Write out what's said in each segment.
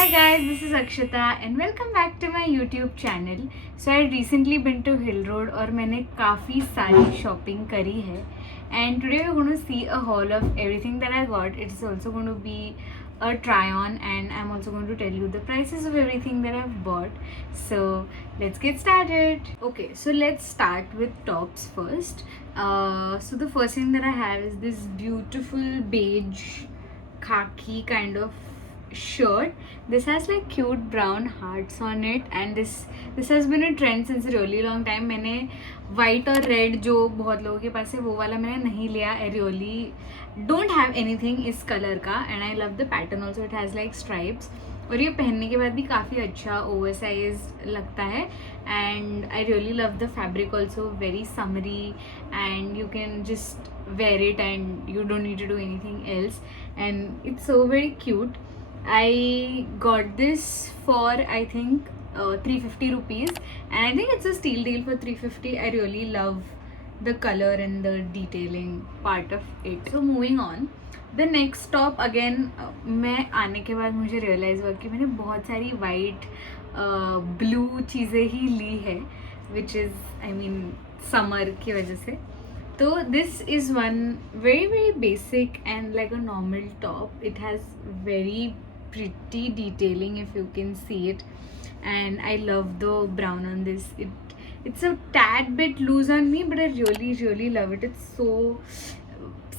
Hi guys, this is Akshita and welcome back to my YouTube channel. So I recently been to Hill Road और मैंने काफ़ी सारी shopping करी है. And today we're going to see a haul of everything that I got. It's also going to be a try on and I'm also going to tell you the prices of everything that I've bought. So let's get started. Okay, so let's start with tops first. So the first thing that I have is this beautiful beige khaki kind of shirt. This has like cute brown hearts on it and this has been a trend since a really long time. मैंने white और red जो बहुत लोगों के पास है वो वाला मैंने नहीं लिया. I really don't have anything इस color का and I love the pattern also. It has like stripes और ये पहनने के बाद भी काफ़ी अच्छा ओवरसाइज लगता है and I really love the fabric also, very summery and you can just wear it and you don't need to do anything else and it's so very cute. I got this for I think 350 rupees and I think it's a steal deal for 350. I really love the color and the detailing part of it. So moving on, the next top again मैं आने के बाद मुझे realize हुआ कि मैंने बहुत सारी white blue चीज़ें ही ली है which is I mean summer की वजह से. So this is one very basic and like a normal top. It has very pretty detailing if you can see it and I love the brown on this. It's a tad bit loose on me but I really love it. It's so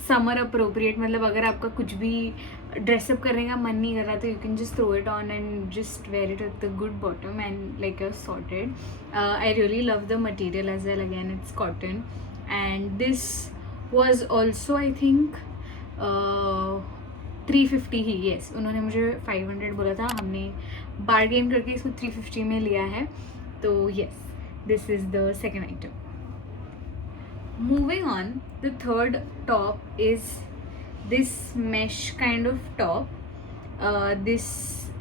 summer appropriate. मतलब अगर आपका कुछ भी dress up करने का मन नहीं कर रहा तो you can just throw it on and just wear it with the good bottom and like you're sorted. I really love the material as well. Again, it's cotton and this was also I think 350 he. yes, उन्होंने मुझे 500 बोला था, हमने bargain करके इसको 350 में लिया है. तो yes, this is the second item. Moving on, the third top is this mesh kind of top.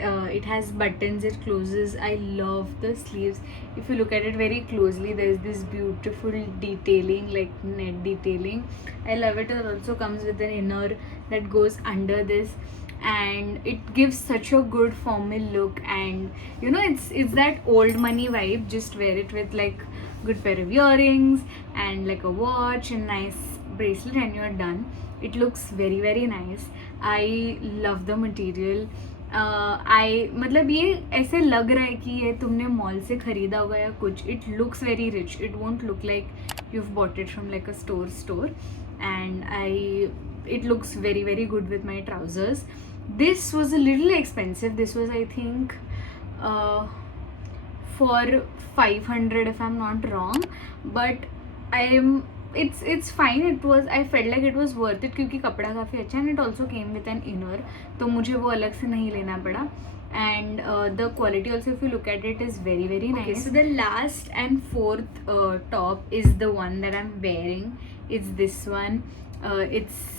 It has buttons, it closes. I love the sleeves. If you look at it very closely, there is this beautiful detailing, like net detailing. I love it. It also comes with an inner that goes under this and it gives such a good formal look and you know it's that old money vibe. Just wear it with like good pair of earrings and like a watch and nice bracelet and you're done. It looks very nice. I love the material. मतलब ये ऐसे लग रहा है कि ये तुमने mall से खरीदा होगा या कुछ. It looks very rich. It won't look like you've bought it from like a store and it looks very good with my trousers. This was a little expensive. This was I think for 500 if I'm not wrong, but it's fine. I felt like it was worth it क्योंकि कपड़ा काफ़ी अच्छा and it also came with an inner, तो मुझे वो अलग से नहीं लेना पड़ा. And the quality also, if you look at it, is very nice. Okay, so the last and fourth top is the one that I'm wearing. It's this one. It's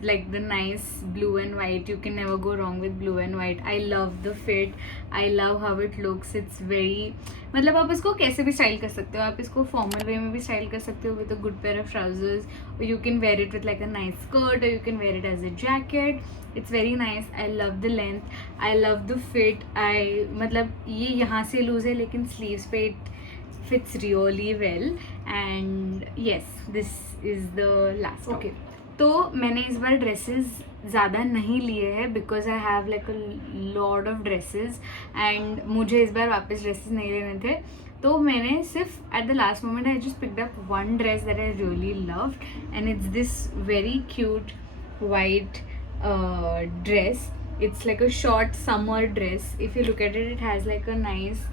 like the nice blue and white. You can never go wrong with blue and white. I love the fit. I love how it looks. It's very मतलब आप इसको कैसे भी style कर सकते हो. आप इसको फॉर्मल वे में भी स्टाइल कर सकते हो with a good pair of trousers, or you can wear it with like a nice skirt, or you can wear it as a jacket. It's very nice. I love the length. I love the fit. मतलब ये यहाँ से loose है लेकिन sleeves पे it fits really well. And yes, this is the last. Okay, तो मैंने इस बार ड्रेसेस ज़्यादा नहीं लिए हैं because I have like a lot of dresses and मुझे इस बार वापस ड्रेसेस नहीं लेने थे. तो मैंने सिर्फ at the last moment I just picked up one dress that I really loved and it's this very cute white dress. It's like a short summer dress. If you look at it, it has like a nice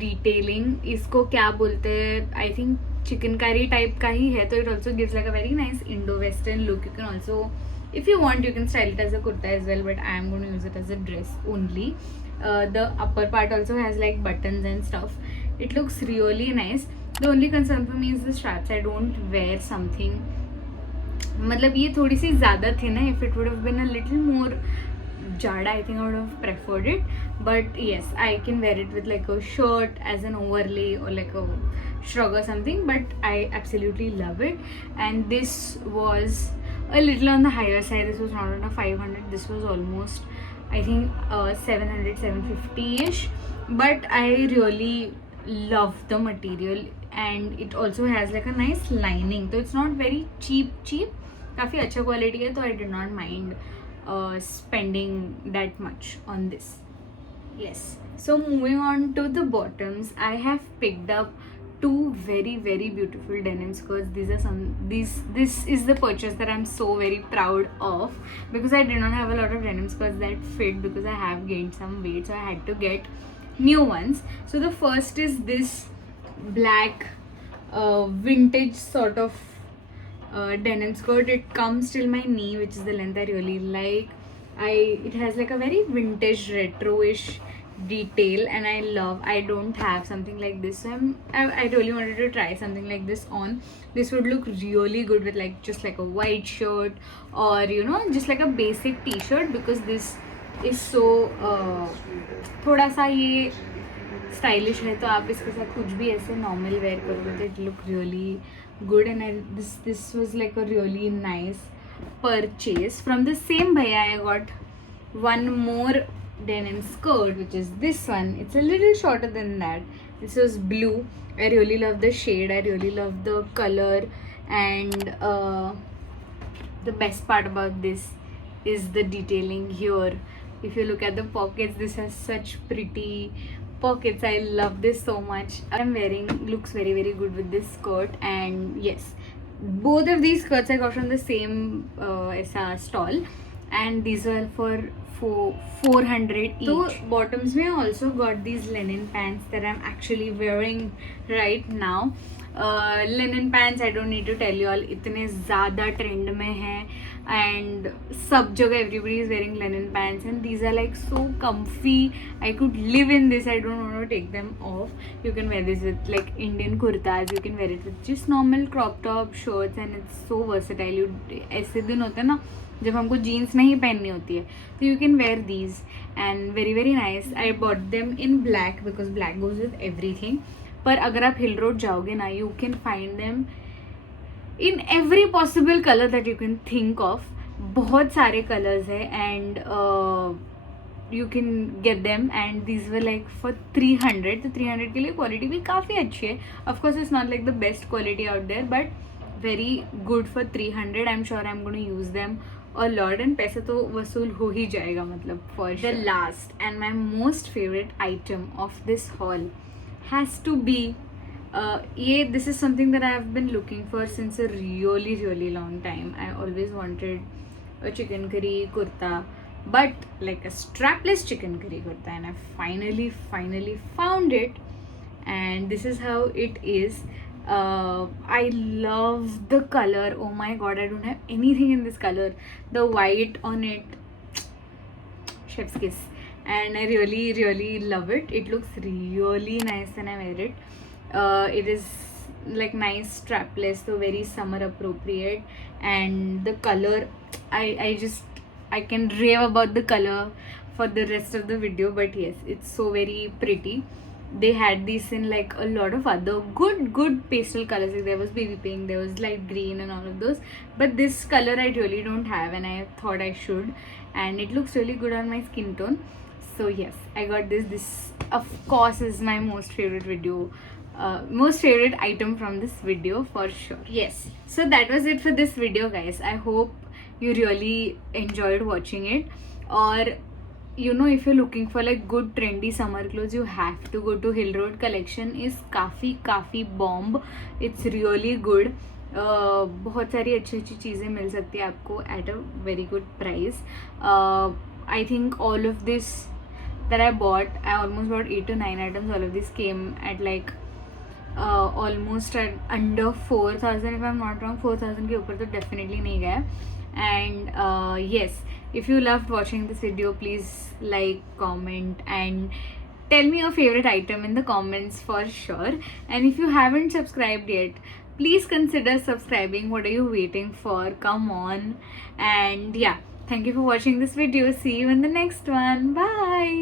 detailing. इसको क्या बोलते हैं, I think chikankari type का ही है. तो it also gives like a very nice Indo-Western look. You can also, if you want, you can style it as a kurta as well, but I am going to use it as a dress only. The upper part also has like buttons and stuff. It looks really nice. The only concern for me is the straps. I don't wear something, मतलब ये थोड़ी सी ज़्यादा थी ना. If it would have been a little more jada, I think I would have preferred it. But yes, I can wear it with like a shirt as an overlay or like a shrug or something. But I absolutely love it. And this was a little on the higher side. This was not on a 500. This was almost I think 700, 750-ish. But I really love the material, and it also has like a nice lining, so it's not very cheap. काफ़ी अच्छा quality है, तो I did not mind spending that much on this. Yes. So moving on to the bottoms, I have picked up two very beautiful denim skirts. This is the purchase that I'm so very proud of, because I did not have a lot of denim skirts that fit, because I have gained some weight, so I had to get new ones. So the first is this black vintage sort of denim skirt. It comes till my knee, which is the length I really like. It has like a very vintage retro-ish detail, and I don't have something like this, so I really wanted to try something like this on. This would look really good with like just like a white shirt, or you know, just like a basic t-shirt, because this is so थोड़ा सा ये stylish है, तो आप इसके साथ कुछ भी ऐसे नॉर्मल वेयर करोगे तो it look really good. And this was like a really nice purchase. From the same bhaiya, I got one more denim skirt, which is this one. It's a little shorter than that. This was blue. I really love the shade, I really love the color, and the best part about this is the detailing here. If you look at the pockets, this has such pretty pockets. I love this so much. I'm wearing looks very good with this skirt. And yes, both of these skirts I got from the same stall, and these were for 400 each. So bottoms में I also got these linen pants that I'm actually wearing right now. Linen pants, I don't need to tell you all, इतने ज़्यादा trend में हैं, and सब जगह everybody is wearing linen pants, and these are like so comfy. I could live in this. I don't want to take them off. You can wear this with like Indian kurtas, you can wear it with just normal crop top shirts, and it's so versatile. ऐसे दिन होते हैं ना जब हमको jeans नहीं पहननी होती है, तो you can wear these, and very nice. I bought them in black because black goes with everything. पर अगर आप हिल रोड जाओगे ना, you can find them in every possible colour that you can think of. बहुत सारे colours है, and you can get them, and these were like for 300. तो 300 के लिए क्वालिटी भी काफ़ी अच्छी है. Of course it's not like the best quality out there, but very good for 300. I'm sure I'm going to use them a lot, and पैसा तो वसूल हो ही जाएगा मतलब for sure. The last and my most favorite item of this haul has to be this is something that I have been looking for since a really long time. I always wanted a chicken curry kurta, but like a strapless chicken curry kurta, and I finally found it, and this is how it is. I love the color. Oh my god, I don't have anything in this color. The white on it, chef's kiss, and I really love it. It looks really nice when I wear it. It is like nice strapless, so very summer appropriate, and the color, I can rave about the color for the rest of the video, but yes, it's so very pretty. They had these in like a lot of other good pastel colors. Like there was baby pink, there was light green, and all of those, but this color I really don't have, and I thought I should, and it looks really good on my skin tone. So yes, I got this of course is my most favorite item from this video for sure. Yes, so that was it for this video, guys. I hope you really enjoyed watching it. Or you know, if you're looking for like good trendy summer clothes, you have to go to Hill Road. Collection is काफ़ी bomb. It's really good. बहुत सारी अच्छी चीज़ें मिल सकती है आपको at a very good price. I think all of this that I bought, I almost bought 8 to 9 items. All of this came at like almost at under 4,000, if I'm not wrong. 4,000 के ऊपर तो definitely नहीं गया. And yes, if you loved watching this video, please like, comment, and tell me your favorite item in the comments for sure. And if you haven't subscribed yet, please consider subscribing. What are you waiting for? Come on. And yeah, thank you for watching this video. See you in the next one. Bye.